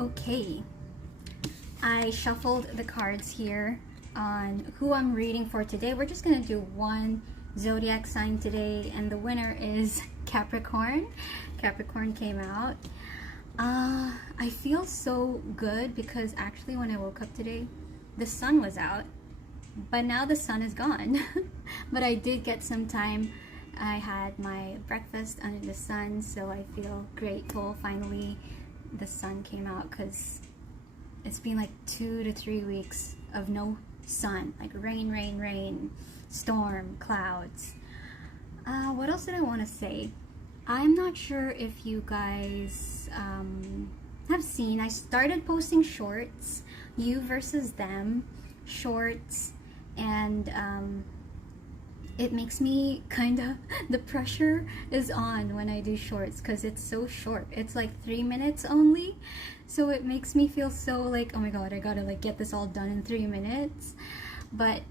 Okay, I shuffled the cards here on who I'm reading for today. We're just gonna do one zodiac sign today, and the winner is Capricorn. Capricorn came out. I feel so good because actually when I woke up today, the sun was out, but now the sun is gone. But I did get some time. I had my breakfast under the sun, so I feel grateful. Finally, the sun came out because it's been like 2 to 3 weeks of no sun, like rain, storm, clouds. What else did I want to say? I'm not sure if you guys have seen, I started posting shorts, you versus them shorts, and it makes me kind of, the pressure is on when I do shorts because it's so short. It's like 3 minutes only, so it makes me feel so like, oh my god, I gotta like get this all done in 3 minutes. But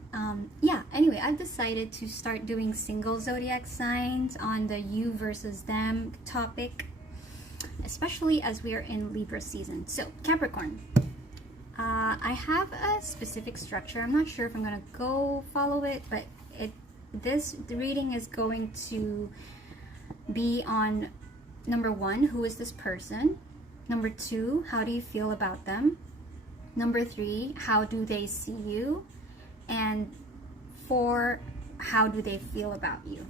yeah, anyway, I've decided to start doing single zodiac signs on the you versus them topic, especially as we are in Libra season. So Capricorn, I have a specific structure. I'm not sure if I'm gonna go follow it, but the reading is going to be on number 1, who is this person? Number 2, how do you feel about them? Number 3, how do they see you? And 4, how do they feel about you?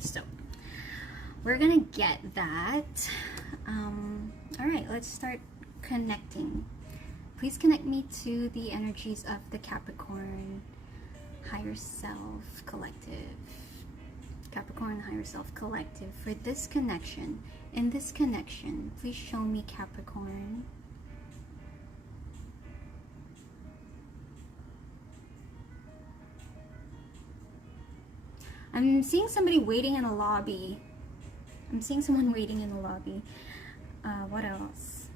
So we're gonna get that. All right, let's start connecting. Please connect me to the energies of the Capricorn higher self collective. Capricorn higher self collective for this connection. In this connection, please show me Capricorn. I'm seeing somebody waiting in a lobby. I'm seeing someone waiting in the lobby. What else?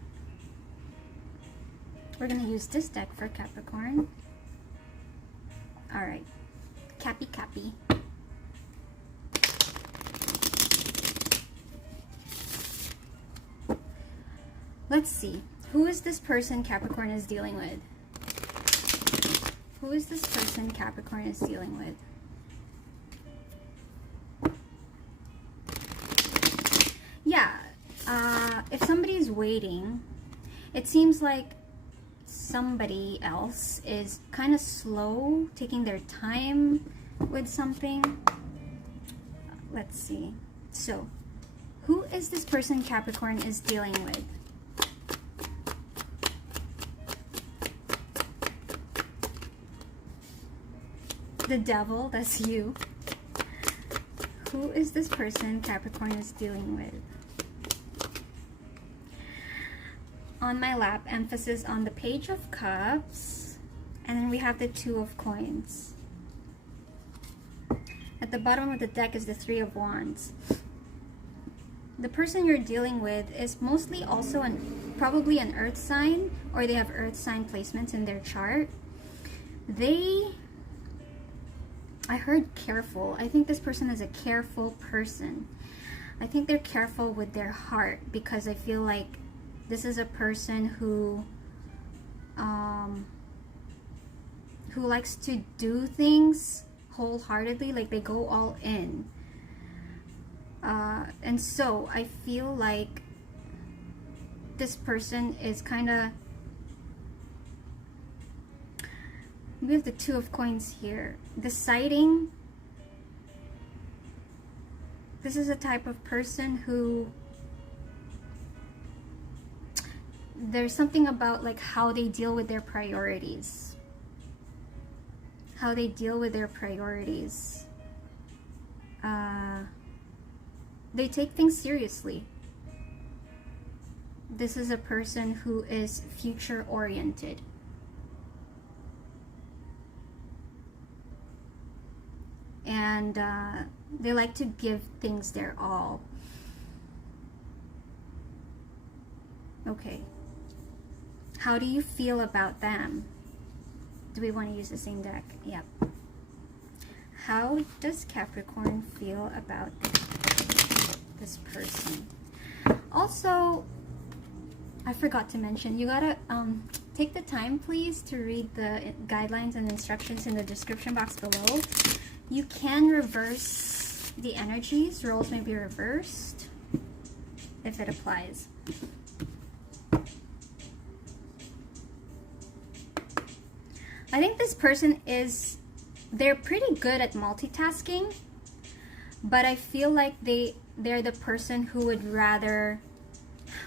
We're gonna use this deck for Capricorn. Alright. Cappy. Let's see. Who is this person Capricorn is dealing with? Who is this person Capricorn is dealing with? Yeah, if somebody's waiting, it seems like somebody else is kind of slow, taking their time with something. Let's see. So, who is this person Capricorn is dealing with? The devil, that's you. Who is this person Capricorn is dealing with? On my lap, emphasis on the Page of Cups, and then we have the 2 of Coins. At the bottom of the deck is the 3 of Wands. The person you're dealing with is mostly also probably an earth sign, or they have earth sign placements in their chart. I heard careful. I think this person is a careful person. I think they're careful with their heart because I feel like this is a person who likes to do things wholeheartedly, like they go all in. And so I feel like this person is kind of, we have the 2 of Coins here, deciding. This is a type of person who, there's something about like how they deal with their priorities. How they deal with their priorities. They take things seriously. This is a person who is future oriented. And they like to give things their all. Okay. How do you feel about them? Do we want to use the same deck? Yep. How does Capricorn feel about this person? Also, I forgot to mention, you gotta take the time, please, to read the guidelines and instructions in the description box below. You can reverse the energies. Roles may be reversed if it applies. I think this person they're pretty good at multitasking, but I feel like they're the person who would rather,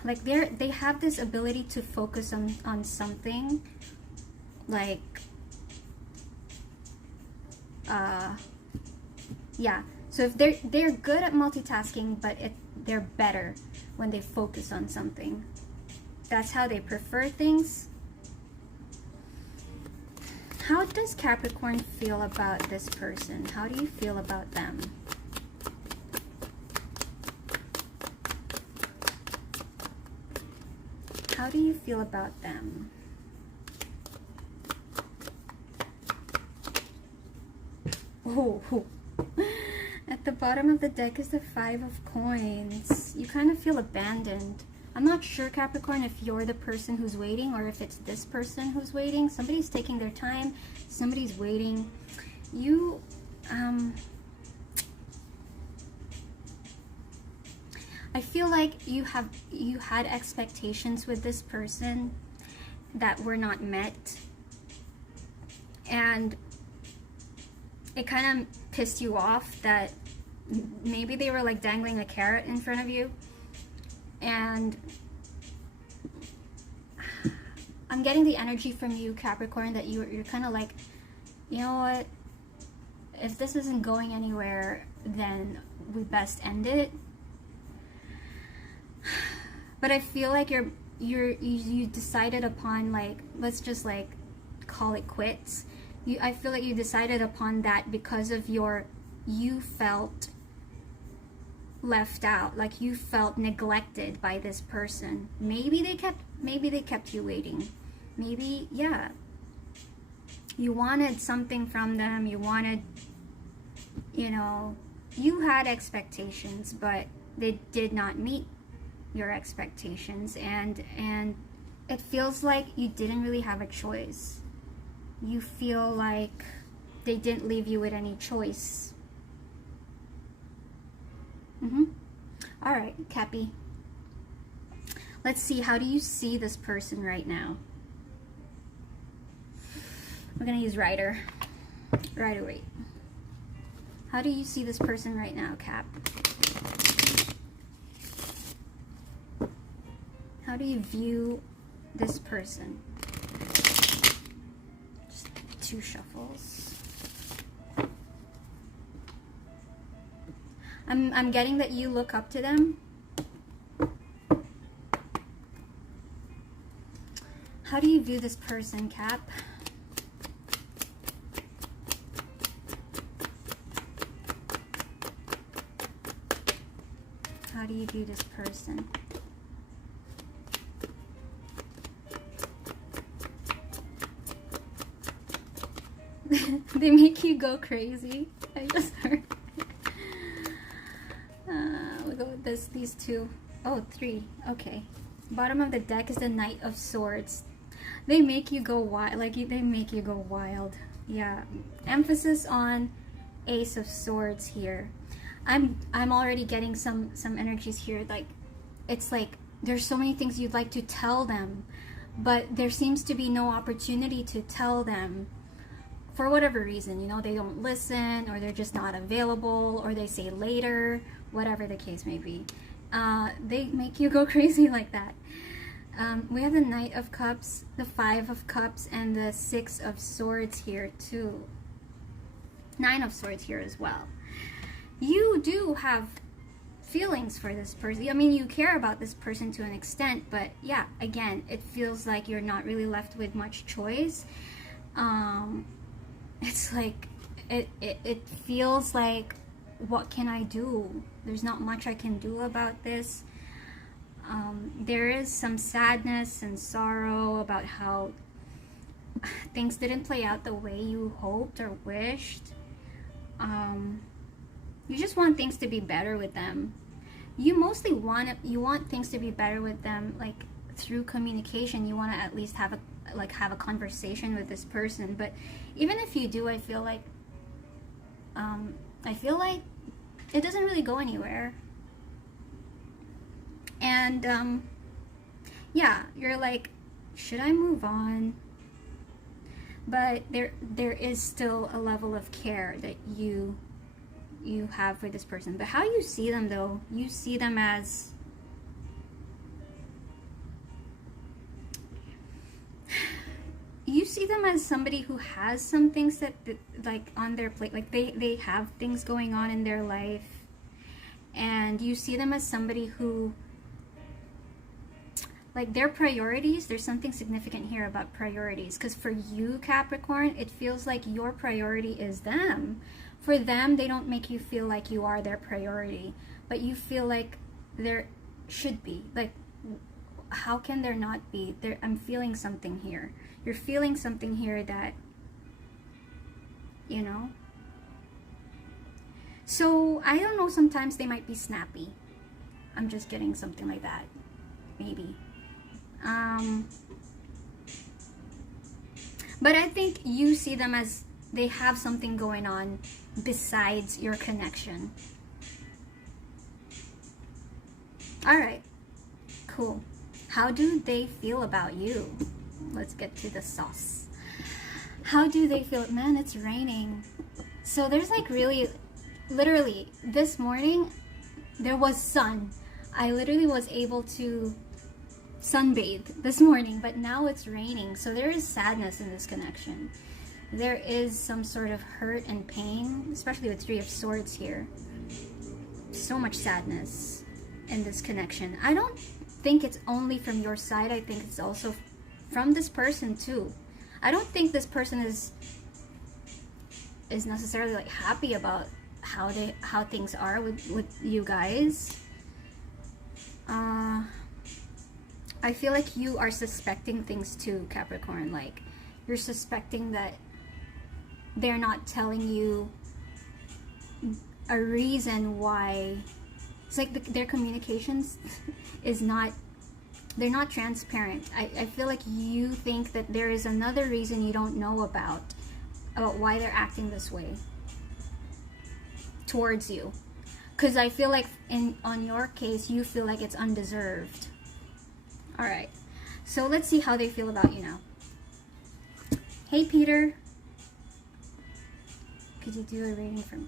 like, they have this ability to focus on something, like yeah, so if they're good at multitasking, but they're better when they focus on something. That's how they prefer things. How does Capricorn feel about this person? How do you feel about them? How do you feel about them? Oh, at the bottom of the deck is the 5 of Coins. You kind of feel abandoned. I'm not sure, Capricorn, if you're the person who's waiting or if it's this person who's waiting. Somebody's taking their time. Somebody's waiting. You, I feel like you had expectations with this person that were not met, and it kind of pissed you off that maybe they were like dangling a carrot in front of you. And I'm getting the energy from you, Capricorn, that you're kind of like, you know what, if this isn't going anywhere, then we best end it. But I feel like you decided upon, like, let's just like call it quits. I feel like you decided upon that because of you felt left out, like you felt neglected by this person. Maybe they kept you waiting. Maybe, yeah, you wanted something from them. You wanted, you know, you had expectations, but they did not meet your expectations, and it feels like you didn't really have a choice. You feel like they didn't leave you with any choice. All right, Cappy. Let's see, how do you see this person right now? We're gonna use Rider. Rider-Waite. How do you see this person right now, Cap? How do you view this person? Just 2 shuffles. I'm getting that you look up to them. How do you view this person, Cap? How do you view this person? They make you go crazy. I just heard. We'll go with these 2. Oh, 3. Okay. Bottom of the deck is the Knight of Swords. They make you go wild. Like, they make you go wild. Yeah. Emphasis on Ace of Swords here. I'm already getting some energies here. Like, it's like there's so many things you'd like to tell them, but there seems to be no opportunity to tell them. For whatever reason, you know, they don't listen, or they're just not available, or they say later, whatever the case may be. They make you go crazy like that. We have the Knight of Cups, the 5 of Cups, and the 6 of Swords here too. 9 of Swords here as well. You do have feelings for this person. I mean, you care about this person to an extent, but yeah, again, it feels like you're not really left with much choice. It's like, it feels like, what can I do? There's not much I can do about this. There is some sadness and sorrow about how things didn't play out the way you hoped or wished. You just want things to be better with them. You mostly want things to be better with them, like through communication, you want to at least have a conversation with this person. But even if you do, I feel like it doesn't really go anywhere. And yeah, you're like, should I move on? But there is still a level of care that you have for this person. But how you see them, though, you see them as somebody who has some things that like on their plate, like they have things going on in their life, and you see them as somebody who, like, their priorities, there's something significant here about priorities, because for you, Capricorn, it feels like your priority is them. For them, they don't make you feel like you are their priority, but you feel like there should be. Like, how can there not be? I'm feeling something here. You're feeling something here that, you know. So, I don't know, sometimes they might be snappy. I'm just getting something like that. Maybe. But I think you see them as they have something going on besides your connection. Alright. Cool. How do they feel about you? Let's get to the sauce. How do they feel? Man, it's raining. So there's like really, literally, this morning, there was sun. I literally was able to sunbathe this morning, but now it's raining. So there is sadness in this connection. There is some sort of hurt and pain, especially with Three of Swords here. So much sadness in this connection. I don't think it's only from your side. I think it's also from this person too. I don't think this person is necessarily like happy about how things are with you guys. I feel like you are suspecting things too, Capricorn. Like, you're suspecting that they're not telling you a reason why. It's like their communications is not, they're not transparent. I feel like you think that there is another reason you don't know about why they're acting this way towards you. Because I feel like on your case, you feel like it's undeserved. Alright, so let's see how they feel about you now. Hey, Peter. Could you do a reading for me?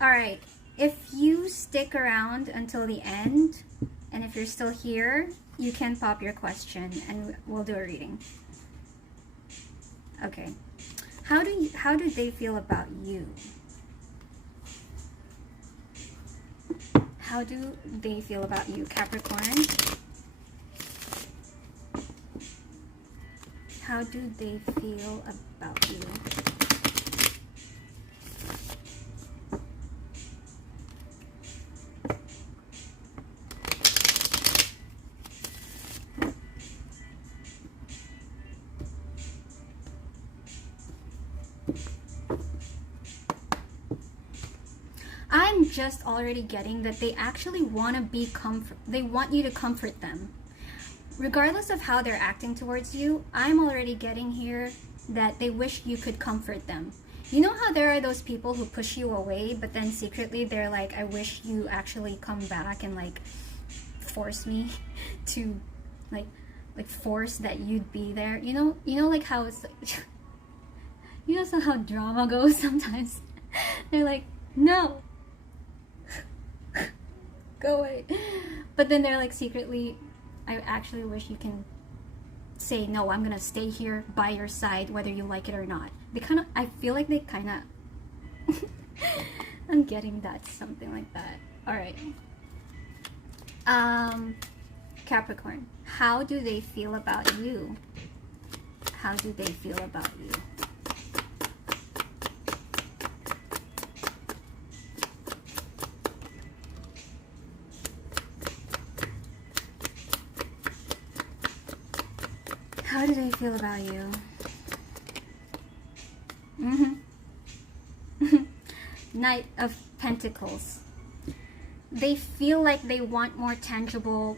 Alright, if you stick around until the end, and if you're still here, you can pop your question and we'll do a reading. Okay. How do they feel about you? How do they feel about you, Capricorn? How do they feel about you? I'm just already getting that they actually want to be they want you to comfort them. Regardless of how they're acting towards you, I'm already getting here that they wish you could comfort them. You know how there are those people who push you away, but then secretly they're like, I wish you actually come back and like force me to like force that you'd be there. You know like how it's like, you know how drama goes sometimes. They're like, no, go away. But then they're like, secretly, I actually wish you can say, no, I'm gonna stay here by your side whether you like it or not. They kind of, I feel like they kind of I'm getting that, something like that. Alright. Capricorn, how do they feel about you? How do they feel about you? How do they feel about you? Knight of Pentacles. they feel like they want more tangible.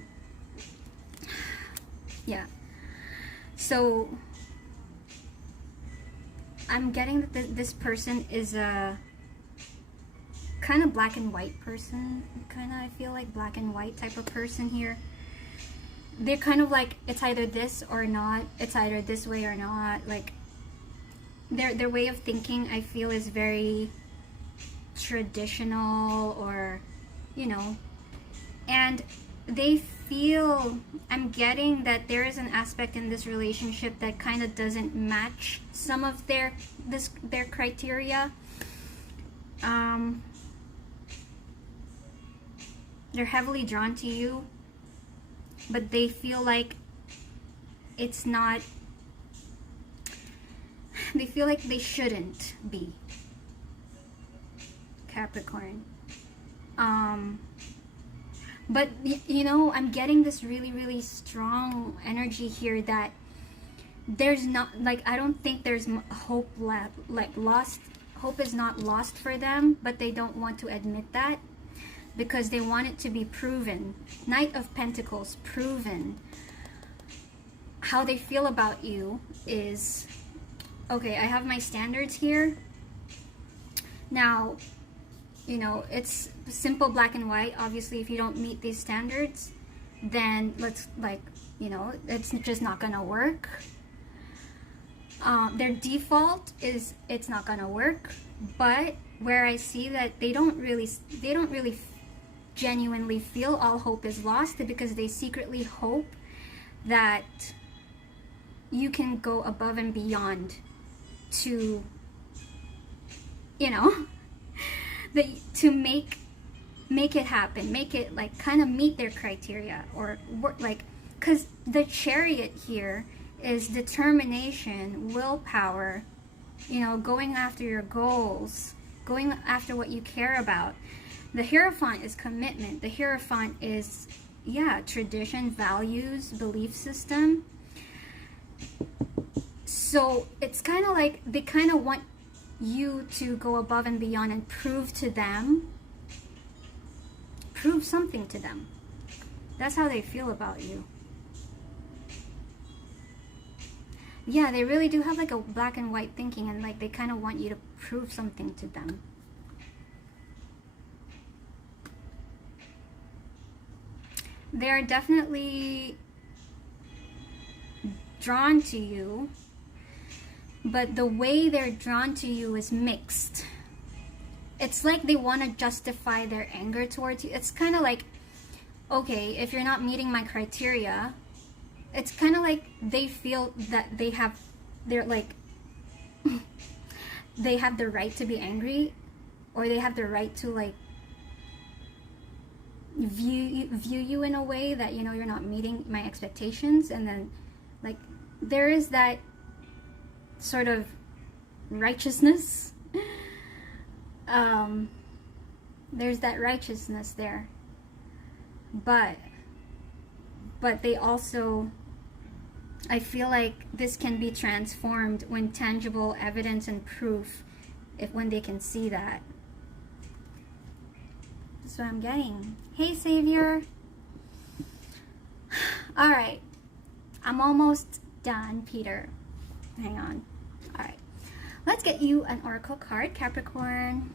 Yeah. So I'm getting that this person is a kind of black and white person. Kind of, I feel like black and white type of person here. They're kind of like, it's either this or not. It's either this way or not. Like, their way of thinking, I feel, is very traditional, or, you know, and they feel, I'm getting that there is an aspect in this relationship that kind of doesn't match some of their criteria. They're heavily drawn to you, but they feel like it's not, they feel like they shouldn't be. Capricorn. But you know, I'm getting this really strong energy here that there's not, like, I don't think there's hope left, like lost. Hope is not lost for them, but they don't want to admit that because they want it to be proven. Knight of Pentacles, proven. How they feel about you is, okay, I have my standards here. Now, you know, it's simple black and white. Obviously, if you don't meet these standards, then let's, like, you know, it's just not gonna work. Their default is it's not gonna work, but where I see that they don't really genuinely feel all hope is lost, because they secretly hope that you can go above and beyond to, you know, to make it happen, make it, like, kind of meet their criteria, or work, like, because the Chariot here is determination, willpower, you know, going after your goals, going after what you care about. The Hierophant is commitment. The Hierophant is, yeah, tradition, values, belief system. So it's kind of like they kind of want you to go above and beyond and prove to them, prove something to them. That's how they feel about you. Yeah, they really do have like a black and white thinking, and like they kind of want you to prove something to them. They're definitely drawn to you, but the way they're drawn to you is mixed. It's like they want to justify their anger towards you. It's kind of like, okay, if you're not meeting my criteria, it's kind of like they feel that they're like, they have the right to be angry, or they have the right to, like, view you in a way that, you know, you're not meeting my expectations. And then, like, there is that sort of righteousness. There's that righteousness there, but they also, I feel like this can be transformed when tangible evidence and proof, when they can see that. That's what I'm getting. Hey, Savior. All right, I'm almost done, Peter. Hang on. All right, let's get you an oracle card, Capricorn.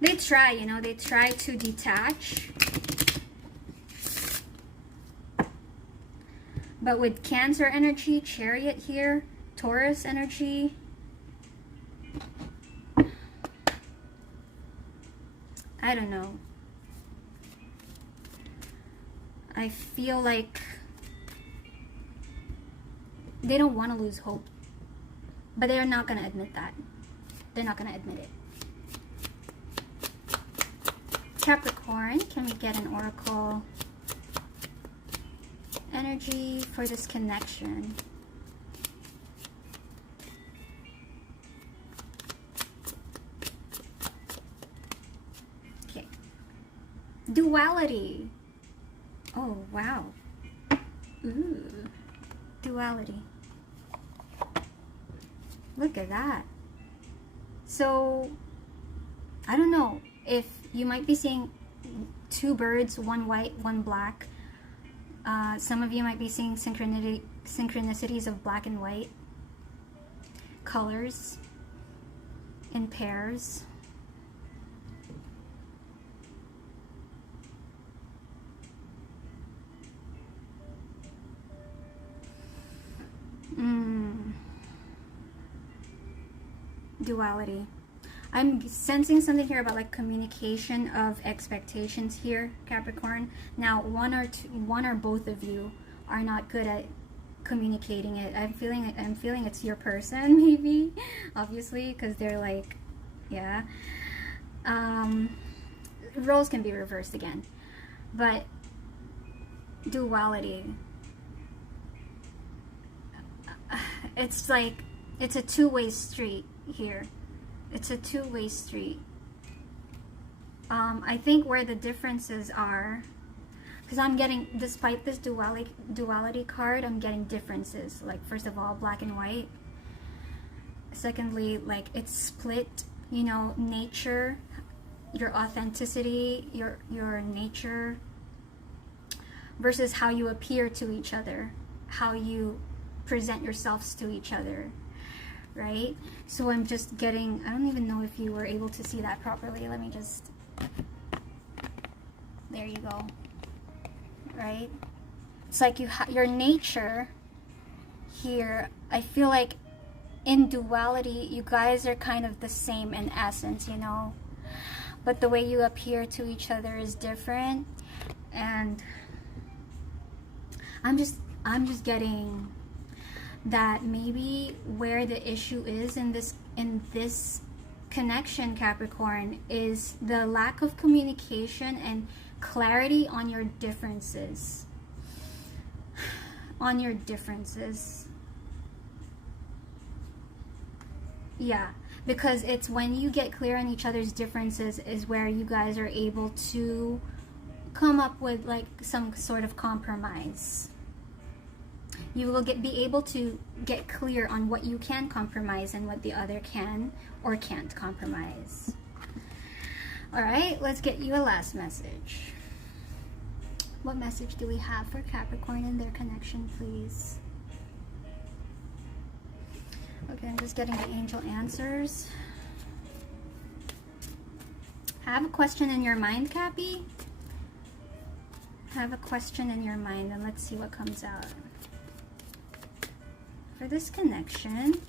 They try, you know, they try to detach. But with Cancer energy, Chariot here, Taurus energy, I don't know. I feel like they don't want to lose hope, but they're not going to admit that. They're not going to admit it. Capricorn, can we get an oracle energy for this connection? Okay. Duality. Oh, wow. Ooh. Duality. Look at that. So, I don't know if you might be seeing two birds, one white, one black. Some of you might be seeing synchronicities of black and white colors in pairs. Duality. I'm sensing something here about like communication of expectations here, Capricorn. Now, one or both of you are not good at communicating it. I'm feeling it's your person, maybe, obviously, because they're like, yeah. Roles can be reversed again, but duality. It's like it's a two-way street here. It's a two-way street. I think where the differences are, because I'm getting, despite this duality card, I'm getting differences. Like, first of all, black and white. Secondly, like, it's split, you know, nature, your authenticity, your nature, versus how you appear to each other, how you present yourselves to each other. Right? So I'm just getting, I don't even know if you were able to see that properly. Let me just, there you go. Right? It's like your nature here, I feel like in duality, you guys are kind of the same in essence, you know? But the way you appear to each other is different. And I'm just getting that maybe where the issue is in this connection, Capricorn, is the lack of communication and clarity on your differences. On your differences. Yeah, because it's when you get clear on each other's differences is where you guys are able to come up with like some sort of compromise. You will be able to get clear on what you can compromise and what the other can or can't compromise. All right, let's get you a last message. What message do we have for Capricorn and their connection, please? Okay, I'm just getting the angel answers. Have a question in your mind, Cappy? Have a question in your mind, and let's see what comes out. For this connection,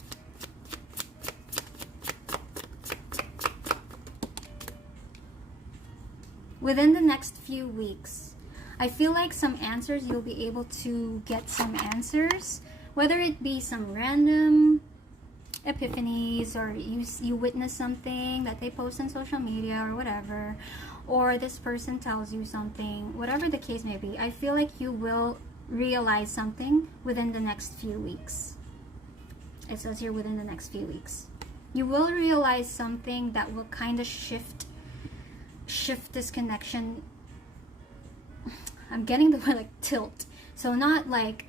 within the next few weeks, I feel like some answers, you'll be able to get some answers, whether it be some random epiphanies, or you witness something that they post on social media or whatever, or this person tells you something, whatever the case may be. I feel like you will realize something within the next few weeks. It says here within the next few weeks. You will realize something that will kind of shift this connection. I'm getting the word like tilt. So not like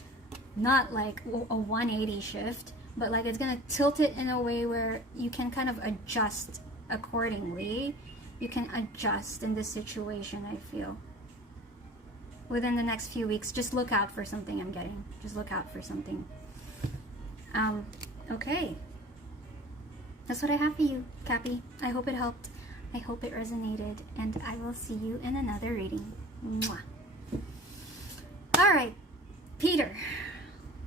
a 180 shift, but like it's gonna tilt it in a way where you can kind of adjust accordingly. You can adjust in this situation, I feel. Within the next few weeks, just look out for something. I'm getting. Just look out for something. Okay. That's what I have for you, Cappy. I hope it helped. I hope it resonated. And I will see you in another reading. Mwah. All right, Peter.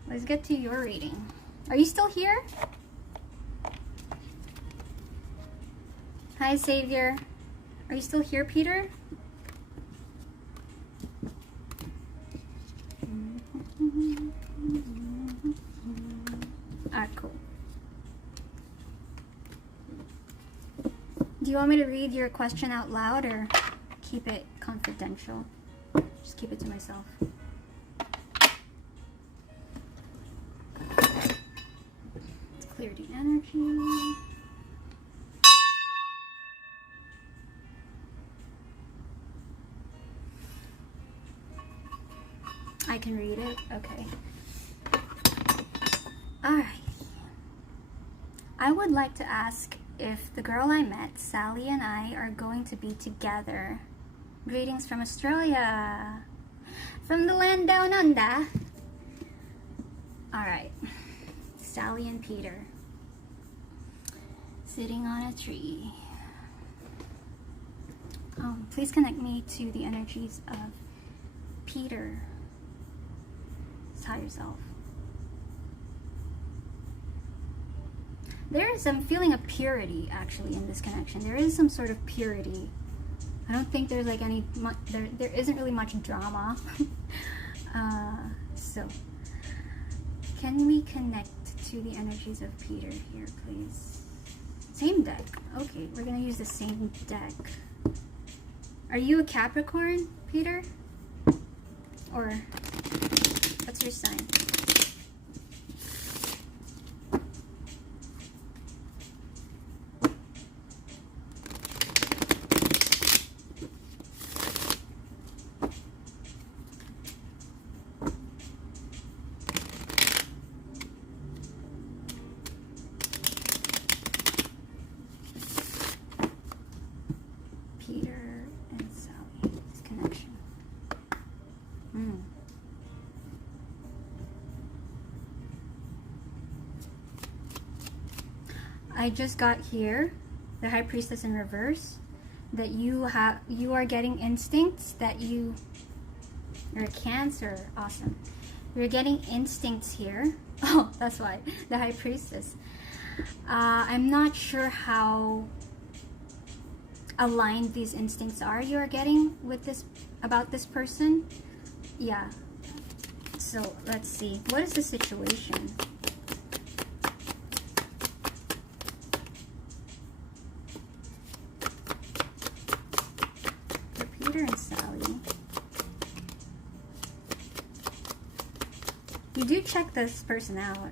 Let's get to your reading. Are you still here? Hi, Savior. Are you still here, Peter? Alright, cool. Do you want me to read your question out loud or keep it confidential? Just keep it to myself. Let's clear the energy. I can read it? Okay. Alright. I would like to ask if the girl I met, Sally, and I are going to be together. Greetings from Australia. From the land down under. Alright. Sally and Peter. Sitting on a tree. Please connect me to the energies of Peter. His higher self. I'm feeling a purity actually in this connection. There is some sort of purity. I don't think there's like any, there isn't really much drama. So, can we connect to the energies of Peter here, please? Same deck. Okay, we're gonna use the same deck. Are you a Capricorn, Peter? Or what's your sign? Peter and Sally, this connection. I just got here, the High Priestess in reverse, that you are getting instincts that you're a Cancer. Awesome. You're getting instincts here. Oh, that's why, the High Priestess. I'm not sure how aligned these instincts are you are getting with this, about this person. Yeah. So let's see. What is the situation? For Peter and Sally. You do check this person out.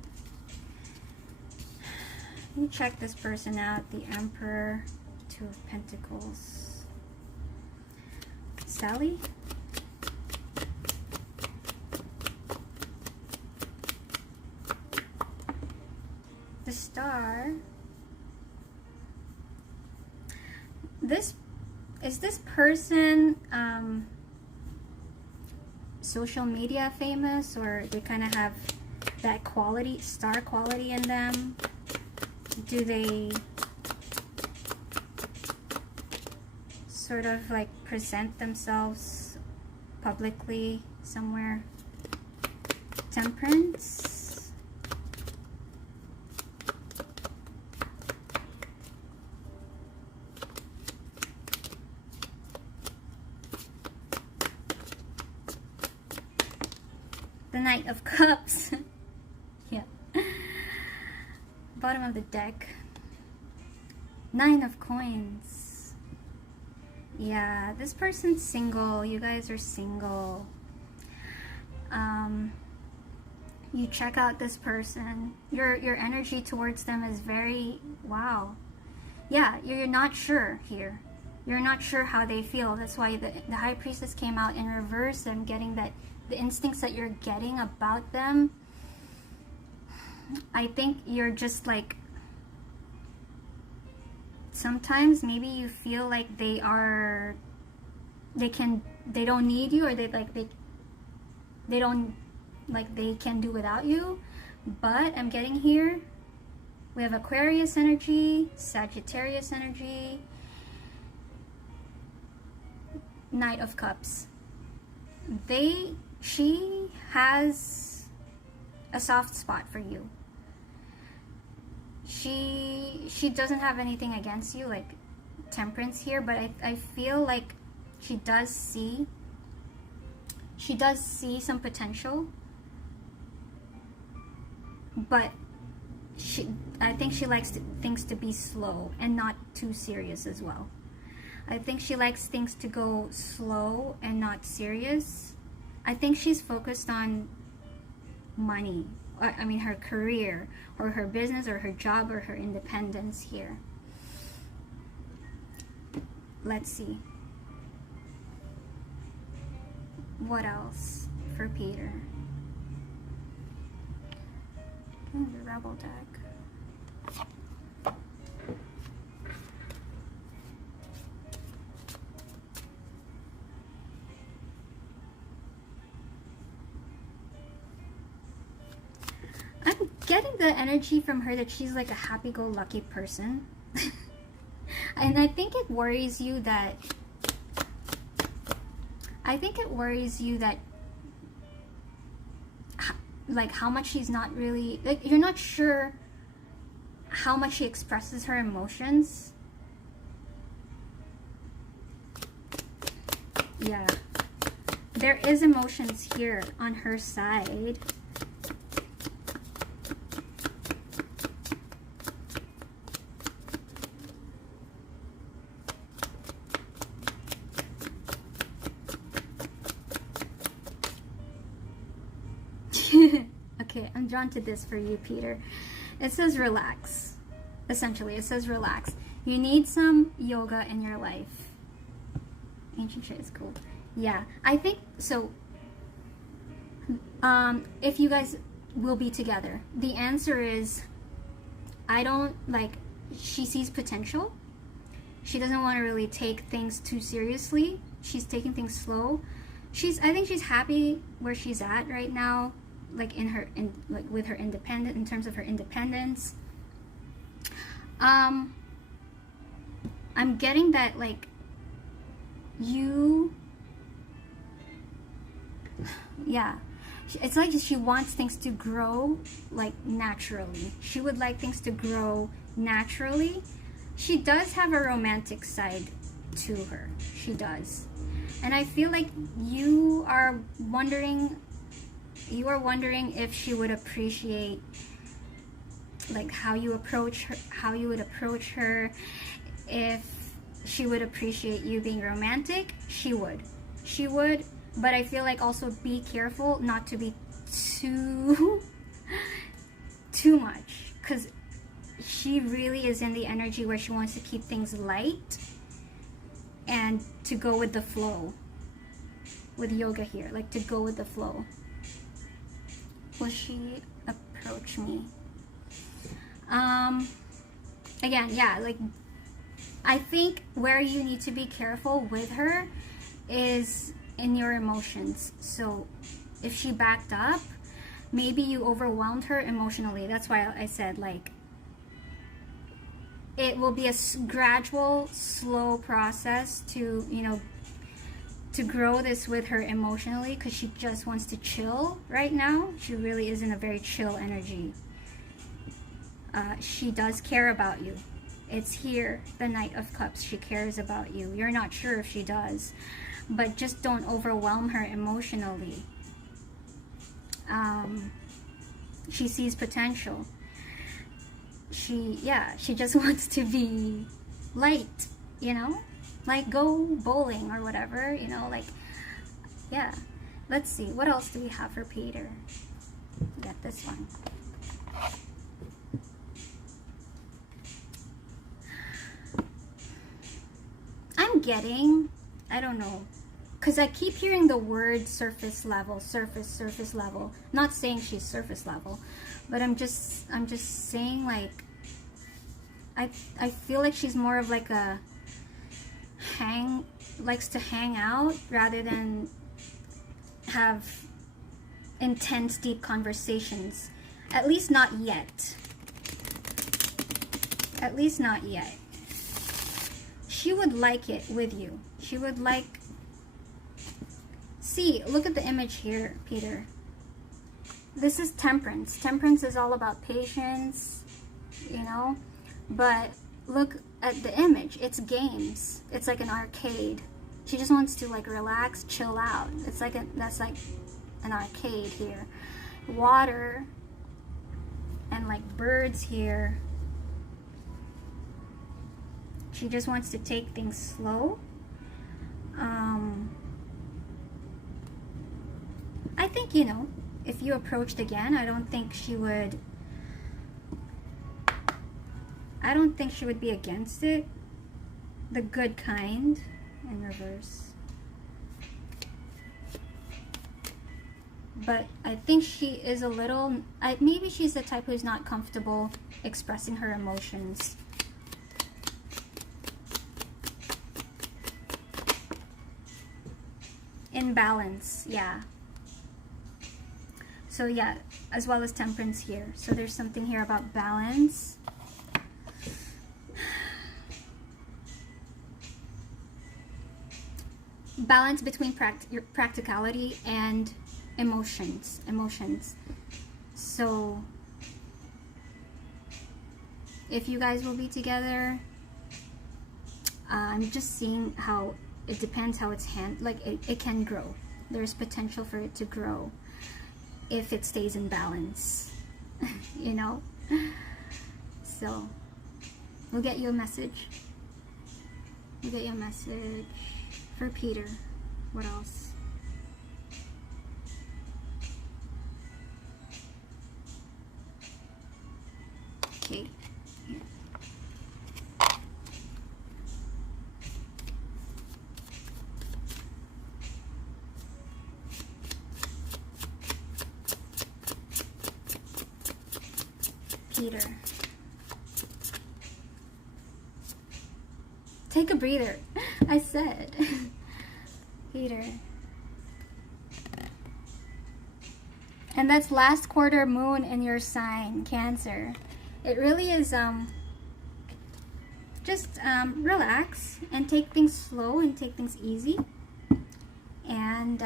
You check this person out. The Emperor. Two of Pentacles. Sally? The Star. Is this person social media famous, or they kind of have that quality, star quality in them? Do they sort of like present themselves publicly somewhere? Temperance. The Knight of Cups. Yeah. Bottom of the deck. Nine of Coins. Yeah, this person's single. You guys are single. You check out this person. Your energy towards them is very, wow. Yeah, you're not sure here. You're not sure how they feel. That's why the High Priestess came out in reverse. I'm getting that the instincts that you're getting about them. I think you're just like, sometimes maybe you feel like they don't need you, or they can do without you. But I'm getting here, we have Aquarius energy, Sagittarius energy, Knight of Cups. She has a soft spot for you. She doesn't have anything against you, like Temperance here, but I feel like she does see some potential, but I think she likes things to be slow and not too serious as well. I think she likes things to go slow and not serious. I think she's focused on money. I mean, her career, or her business, or her job, or her independence here. Let's see. What else for Peter? The Rebel deck. getting the energy from her that she's like a happy-go-lucky person. And I think it worries you that like how much she's not really, like, you're not sure how much she expresses her emotions. Yeah, there is emotions here on her side. Okay, I'm drawn to this for you, Peter. It says relax. Essentially, it says relax. You need some yoga in your life. Ancient shade is cool. Yeah, I think so. If you guys will be together, the answer is, I don't, like, she sees potential. She doesn't want to really take things too seriously. She's taking things slow. I think she's happy where she's at right now, like with her independent, in terms of her independence. I'm getting that, like, yeah, it's like she wants things to grow, like, naturally. She would like things to grow naturally. She does have a romantic side to her. She does. And I feel like you are wondering if she would appreciate, like, how you approach her, how you would approach her. If she would appreciate you being romantic, she would, but I feel like also be careful not to be too much, because she really is in the energy where she wants to keep things light and to go with the flow with yoga here, like to go with the flow. Will she approach me? Again, yeah, like, I think where you need to be careful with her is in your emotions. So if she backed up, maybe you overwhelmed her emotionally. That's why I said, like, it will be a gradual, slow process to, you know, to grow this with her emotionally, because she just wants to chill right now. She really is in a very chill energy. She does care about you. It's here, the Knight of Cups. She cares about you. You're not sure if she does, but just don't overwhelm her emotionally. She sees potential. She just wants to be light, you know, like go bowling or whatever, you know, like, yeah. Let's see, what else do we have for Peter? We got this one. I'm getting, I don't know, because I keep hearing the word surface level, surface level. Not saying she's surface level, but I'm just saying, like, I feel like she's more of like a likes to hang out rather than have intense, deep conversations. At least not yet. At least not yet. She would like it with you. She would like... See, look at the image here, Peter. This is temperance. Temperance is all about patience, you know? But look at the image. It's games. It's like an arcade. She just wants to, like, relax, chill out. It's like that's like an arcade here. Water and, like, birds here. She just wants to take things slow. I think, you know, if you approached again, I don't think she would be against it. The good kind in reverse. But I think she is a little, maybe she's the type who's not comfortable expressing her emotions. In balance, yeah. So yeah, as well as Temperance here. So there's something here about balance. Balance between your practicality and emotions. So if you guys will be together, I'm just seeing how it depends how it's it can grow. There's potential for it to grow if it stays in balance. You know? So we'll get you a message. We'll get you a message for Peter. What else? Okay. Here. Peter. Take a breather. I said. Peter. And that's last quarter moon in your sign, Cancer. It really is just relax and take things slow and take things easy. And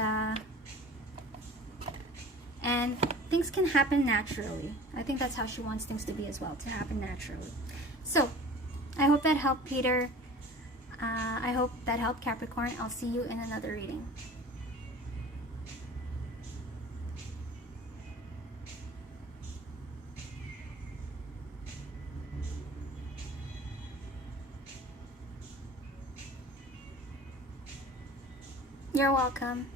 things can happen naturally. I think that's how she wants things to be as well, to happen naturally. So, I hope that helped, Peter. I hope that helped, Capricorn. I'll see you in another reading. You're welcome.